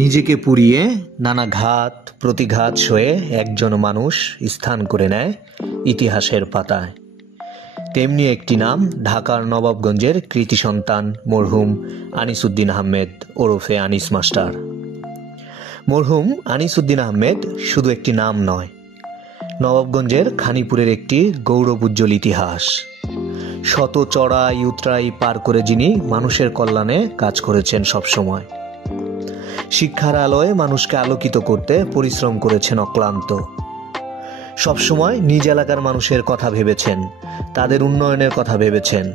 নিজেকে পুড়িয়ে নানা ঘাত প্রতিঘাত সয়ে একজন মানুষ স্থান করে নেয় ইতিহাসের পাতায়। তেমনি একটি নাম ঢাকার নবাবগঞ্জের কৃতি সন্তান মরহুম আনিস উদ্দিন আহমেদ ওরফে আনিস মাস্টার। মরহুম আনিস উদ্দিন আহমেদ শুধু একটি নাম নয়, নবাবগঞ্জের খানিপুরের একটি গৌরবোজ্জ্বল ইতিহাস। শত চড়াই উতরাই পার করে যিনি মানুষের কল্যাণে কাজ করেছেন সবসময়। শিক্ষার আলোয় মানুষকে আলোকিত করতে পরিশ্রম করেছেন অক্লান্ত। সবসময় নিজ এলাকার মানুষের কথা ভেবেছেন, তাদের উন্নয়নের কথা ভেবেছেন।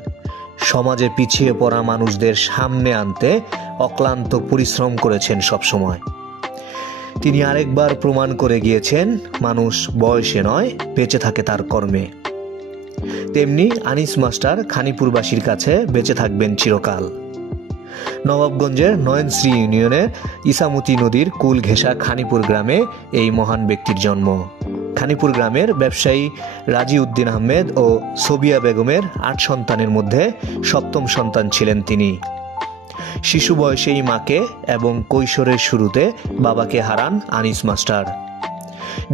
সমাজে পিছিয়ে পড়া মানুষদের সামনে আনতে অক্লান্ত পরিশ্রম করেছেন সবসময়। তিনি আরেকবার প্রমাণ করে গিয়েছেন, মানুষ বয়সে নয় বেঁচে থাকে তার কর্মে। তেমনি আনিস মাস্টার খানিপুরবাসীর কাছে বেঁচে থাকবেন চিরকাল। নবাবগঞ্জের নয়নশ্রী ইউনিয়নের ইসামতি নদীর কুল ঘেঁষা খানিপুর গ্রামে এই মহান ব্যক্তির জন্ম। খানিপুর গ্রামের ব্যবসায়ী রাজি উদ্দিন আহমেদ ও সোবিয়া বেগমের 8 সন্তানের মধ্যে 7ম সন্তান ছিলেন তিনি। শিশু বয়সেই মাকে এবং কৈশোরের শুরুতে বাবাকে হারান আনিস মাস্টার।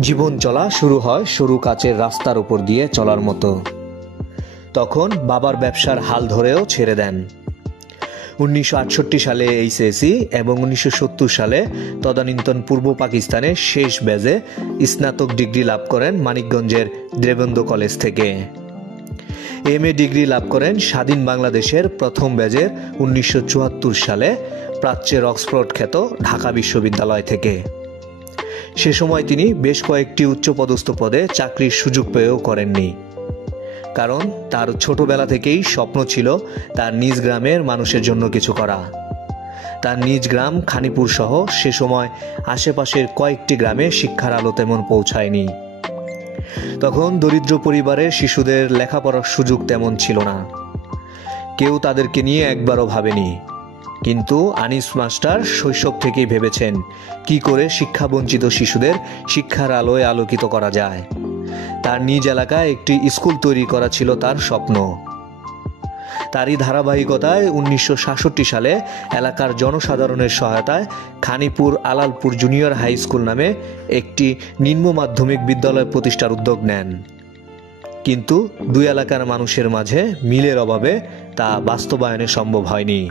জীবন চলা শুরু হয় সরু কাচের রাস্তার উপর দিয়ে চলার মতো। তখন বাবার ব্যবসার হাল ধরেও ছেড়ে দেন। 1968 সালে এইচএসসি এবং 1970 সালে তদানীন্তন পূর্ব পাকিস্তানের শেষ ব্যাচে স্নাতক ডিগ্রি লাভ করেন মানিকগঞ্জের দেববন্ধু কলেজ থেকে। এমএ ডিগ্রি লাভ করেন স্বাধীন বাংলাদেশের প্রথম ব্যাচের 1974 সালে প্রাচ্যের অক্সফোর্ড খ্যাত ঢাকা বিশ্ববিদ্যালয় থেকে। সে সময় তিনি বেশ কয়েকটি উচ্চপদস্থ পদে চাকরির সুযোগ পেয়েও করেননি, কারণ তার ছোটবেলা থেকেই স্বপ্ন ছিল তার নিজ গ্রামের মানুষের জন্য কিছু করা। তার নিজ গ্রাম খানিপুর সহ সে সময় আশেপাশের কয়েকটি গ্রামে শিক্ষার আলো তেমন পৌঁছায়নি। তখন দরিদ্র পরিবারের শিশুদের লেখাপড়ার সুযোগ তেমন ছিল না, কেউ তাদেরকে নিয়ে একবারও ভাবেনি। কিন্তু আনিস মাস্টার শৈশব থেকেই ভেবেছেন কি করে শিক্ষাবঞ্চিত শিশুদের শিক্ষার আলোয় আলোকিত করা যায়। তার নিজ এলাকায় একটি স্কুল তৈরি করা ছিল তার স্বপ্ন। তারই ধারাবাহিকতায় 1966 সালে এলাকার জনসাধারণের সহায়তায় খানিপুর আলালপুর জুনিয়র হাই স্কুল নামে একটি নিম্ন মাধ্যমিক বিদ্যালয় প্রতিষ্ঠার উদ্যোগ নেন। কিন্তু দুই এলাকার মানুষের মাঝে মিলের অভাবে তা বাস্তবায়নে সম্ভব হয়নি।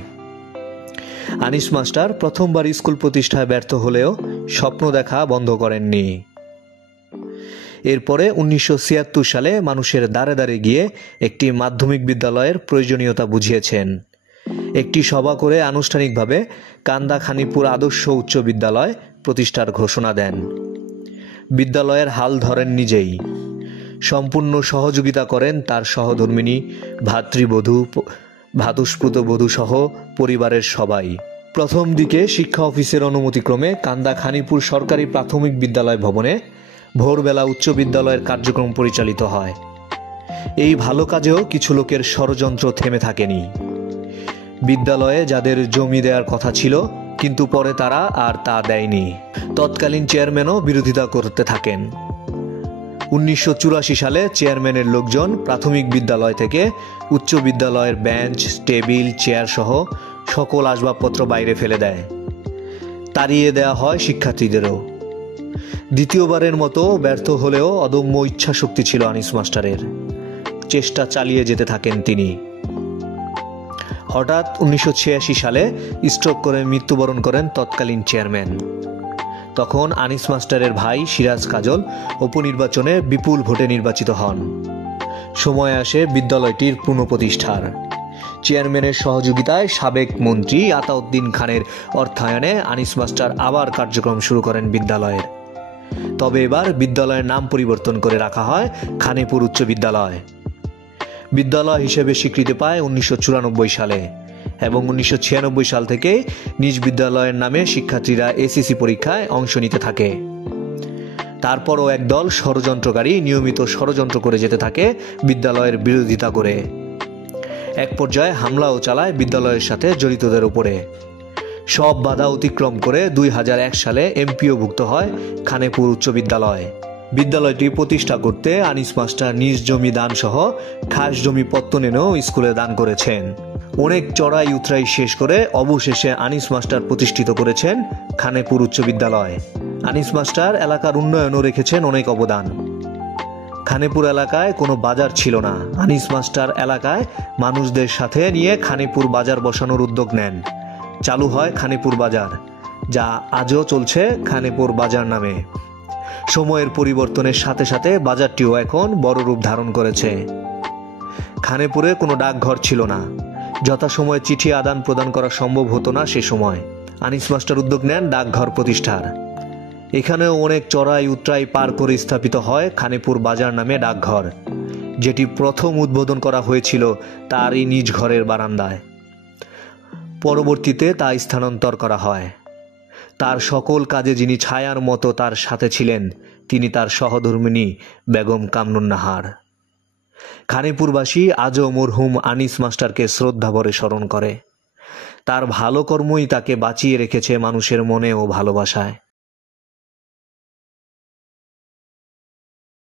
আনিস মাস্টার প্রথমবার স্কুল প্রতিষ্ঠায় ব্যর্থ হলেও স্বপ্ন দেখা বন্ধ করেননি। এরপরে 1976 সালে মানুষের দ্বারে দ্বারে গিয়ে একটি মাধ্যমিক বিদ্যালয়ের প্রয়োজনীয়তা বুঝিয়েছেন। একটি সভা করে আনুষ্ঠানিকভাবে কান্দা খানিপুর আদর্শ উচ্চ বিদ্যালয় প্রতিষ্ঠার ঘোষণা দেন। বিদ্যালয়ের হাল ধরেন নিজেই। সম্পূর্ণ সহযোগিতা করেন তার সহধর্মিণী, ভাতৃবধূ, ভাতুষ্পুত বধূ সহ পরিবারের সবাই। প্রথম দিকে শিক্ষা অফিসের অনুমতিক্রমে কান্দা খানিপুর সরকারি প্রাথমিক বিদ্যালয় ভবনে ভোরবেলা উচ্চ বিদ্যালয়ের কার্যক্রম পরিচালিত হয়। এই ভালো কাজেও কিছু লোকের ষড়যন্ত্র থেমে থাকেনি। বিদ্যালয়ে যাদের জমি দেওয়ার কথা ছিল কিন্তু পরে তারা আর তা দেয়নি, তৎকালীন চেয়ারম্যানও বিরোধিতা করতে থাকেন। 1984 সালে চেয়ারম্যানের লোকজন প্রাথমিক বিদ্যালয় থেকে উচ্চ বিদ্যালয়ের বেঞ্চ, টেবিল, চেয়ার সহ সকল আসবাবপত্র বাইরে ফেলে দেয়। তাড়িয়ে দেওয়া হয় শিক্ষার্থীদেরও। দ্বিতীয়বারের মতো ব্যর্থ হলেও অদম্য ইচ্ছাশক্তি ছিল আনিস মাস্টারের। চেষ্টা চালিয়ে যেতে থাকেন তিনি। হঠাৎ 1986 সালে স্ট্রোক করে মৃত্যুবরণ করেন তৎকালীন চেয়ারম্যান। তখন আনিস মাস্টারের ভাই সিরাজ কাজল উপনির্বাচনে বিপুল ভোটে নির্বাচিত হন। সময় আসে বিদ্যালয়টির পুনঃপ্রতিষ্ঠার। চেয়ারম্যানের সহযোগিতায় সাবেক মন্ত্রী আতাউদ্দিন খানের অর্থায়নে আনিস মাস্টার আবার কার্যক্রম শুরু করেন বিদ্যালয়ের। তবে এবার বিদ্যালয়ের নাম পরিবর্তন করে রাখা হয় খানিপুর উচ্চ বিদ্যালয়। বিদ্যালয় হিসেবে স্বীকৃতি পায় 1994 সালে এবং 1996 সাল থেকে নিজ বিদ্যালয়ের নামে শিক্ষার্থীরা এসএসসি পরীক্ষায় অংশ নিতে থাকে। তারপরও একদল ষড়যন্ত্রকারী নিয়মিত ষড়যন্ত্র করে যেতে থাকে বিদ্যালয়ের বিরোধিতা করে। এক পর্যায়ে হামলাও চালায় বিদ্যালয়ের সাথে জড়িতদের উপরে। সব বাধা অতিক্রম করে 2001 সালে এমপিওভুক্ত হয় খানিপুর উচ্চ বিদ্যালয়। বিদ্যালয়টি প্রতিষ্ঠা করতে আনিস মাস্টার নিজ জমি দান সহ খাস জমি পত্তনেও স্কুলে দান করেছেন। অনেক চড়াই উতরাই শেষ করে অবশেষে আনিস মাস্টার প্রতিষ্ঠিত করেছেন খানেপুর উচ্চ বিদ্যালয়। আনিস মাস্টার এলাকার উন্নয়নও রেখেছেন অনেক অবদান। খানেপুর এলাকায় কোনো বাজার ছিল না। আনিস মাস্টার এলাকায় মানুষদের সাথে নিয়ে খানেপুর বাজার বসানোর উদ্যোগ নেন। চালু হয় খানেপুর বাজার, যা আজও চলছে খানেপুর বাজার নামে। সময়ের পরিবর্তনের সাথে সাথে বাজারটিও এখন বড় রূপ ধারণ করেছে। খানেপুরে কোনো ডাকঘর ছিল না, যথাসময়ে চিঠি আদান প্রদান করা সম্ভব হতো না সে সময়। আনিস মাস্টার উদ্যোগ নেন ডাকঘর প্রতিষ্ঠার। এখানেও অনেক চড়াই উতরাই পার করে স্থাপিত হয় খানেপুর বাজার নামে ডাকঘর, যেটি প্রথম উদ্বোধন করা হয়েছিল তারই নিজ ঘরের বারান্দায়। পরবর্তীতে তা স্থানান্তর করা হয়। তার সকল কাজে যিনি ছায়ার মতো তার সাথে ছিলেন, তিনি তার সহধর্মিণী বেগম কামরুন্নাহার। খানেপুরবাসী আজও মরহুম আনিস মাস্টারকে শ্রদ্ধাভরে স্মরণ করে। তার ভালো কর্মই তাকে বাঁচিয়ে রেখেছে মানুষের মনে ও ভালোবাসায়।